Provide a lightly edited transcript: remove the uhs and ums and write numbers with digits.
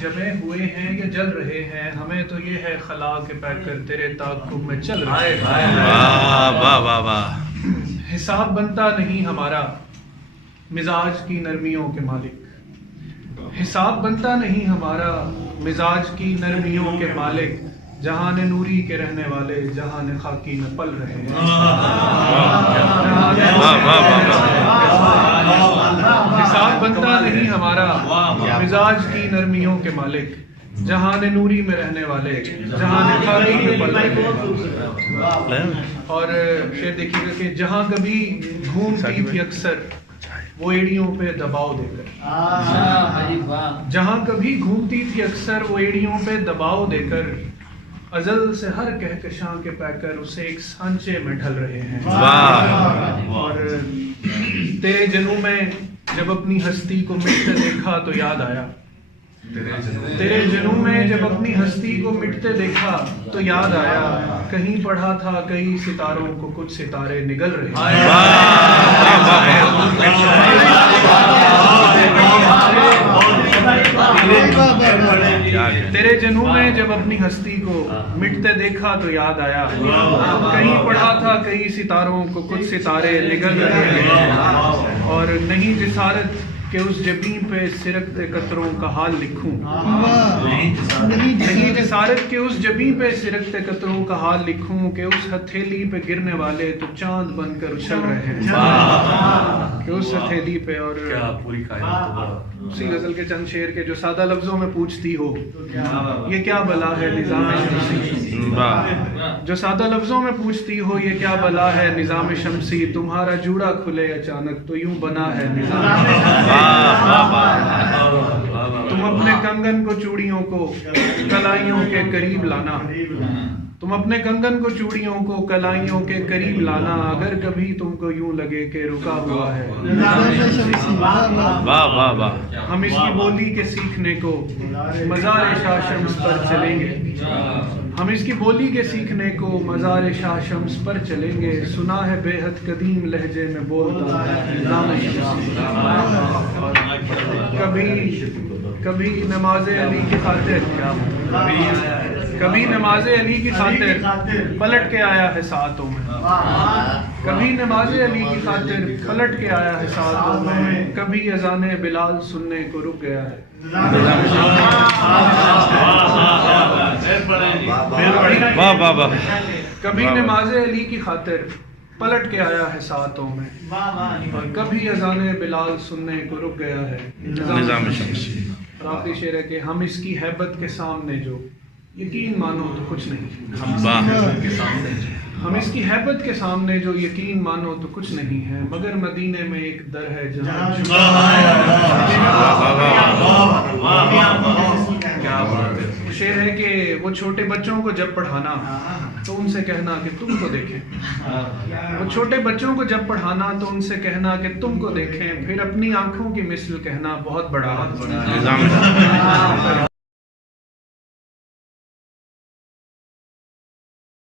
جمے ہوئے ہیں یا جل رہے ہیں، ہمیں تو یہ ہے خلا کے پیک کر تیرے تعاقب میں چل رہے ہیں۔ واہ واہ واہ۔ حساب بنتا نہیں ہمارا مزاج کی نرمیوں کے مالک، حساب بنتا نہیں ہمارا مزاج کی نرمیوں کے مالک، جہان نوری کے رہنے والے جہان خاکی میں پل رہے ہیں۔ حساب بنتا نہیں ہمارا مزاج کی نرمیوں کے مالک، جہان نوری میں رہنے والے جہان خاکی میں پل رہے ہیں۔ اور شعر دیکھیے گا کہ جہاں کبھی گھومتی تھی اکثر وہ ایڑیوں پہ دباؤ دے کر، جہاں کبھی گھومتی تھی اکثر وہ ایڑیوں پہ دباؤ دے کر، ازل سے ہر کہکشاں کے پیکر اسے ایک سانچے میں ڈھل رہے ہیں۔ اور تیرے جنوں میں جب اپنی ہستی کو مٹتے دیکھا تو یاد آیا، تیرے جنوں میں جب اپنی ہستی کو مٹتے دیکھا تو یاد آیا، کہیں پڑھا تھا کئی ستاروں کو کچھ ستارے نگل رہے ہیں۔ تیرے جنوں میں جب اپنی ہستی کو مٹتے دیکھا تو یاد آیا، کہیں پڑھا تھا کئی ستاروں کو کچھ ستارے نگل رہے ہیں۔ اور نہیں جسارت کہ اس جبیں پہ سرکتے قطروں کا حال لکھوں، نہیں جسارت کہ اس جبیں پہ سرکتے قطروں کا حال لکھوں، کہ اس ہتھیلی پہ گرنے والے تو چاند بن کر اچھل رہے ہیں، کہ اس ہتھیلی پہ۔ اور پوری کائنات اسی غزل کے چند شعر کے جو سادہ لفظوں میں پوچھتی ہو یہ کیا بلا ہے نظام شمسی، جو سادہ لفظوں میں پوچھتی ہو یہ کیا بلا ہے نظام شمسی، تمہارا جوڑا کھلے اچانک تو یوں بنا ہے نظام شمسی۔ تم اپنے کنگن کو چوڑیوں کو کلائیوں کے قریب لانا، تم اپنے کنگن کو چوڑیوں کو کلائیوں کے قریب لانا، اگر کبھی تم کو یوں لگے کہ رکا ہوا ہے واہ واہ واہ۔ ہم اس کی بولی کے سیکھنے کو مزار شاہ شمس پر چلیں گے، ہم اس کی بولی کے سیکھنے کو مزار شاہ شمس پر چلیں گے، سنا ہے بے حد قدیم لہجے میں بولتا نظام شمسی۔ کبھی نماز علی کی خاطر، کبھی نماز علی کی خاطر پلٹ کے آیا ہے ساعتوں میں، کبھی نماز علی کی خاطر پلٹ کے آیا ہے ساعتوں میں، کبھی اذان بلال سننے کو رک گیا ہے۔ کبھی نماز علی کی خاطر پلٹ کے آیا ہے ساعتوں میں، اور کبھی اذان بلال سننے کو رک گیا ہے نظام شمسی۔ اور آخری شعر ہے کہ ہم اس کی ہیبت کے سامنے جو یقین مانو تو کچھ نہیں، ہم اس کی ہیبت کے سامنے جو یقین مانو تو کچھ نہیں ہے، مگر مدینے میں ایک در ہے جہاں شعر ہے کہ وہ چھوٹے بچوں کو جب پڑھانا تو ان سے کہنا کہ تم کو دیکھیں، وہ چھوٹے بچوں کو جب پڑھانا تو ان سے کہنا کہ تم کو دیکھیں، پھر اپنی آنکھوں کی مثل کہنا بہت بڑا ہے۔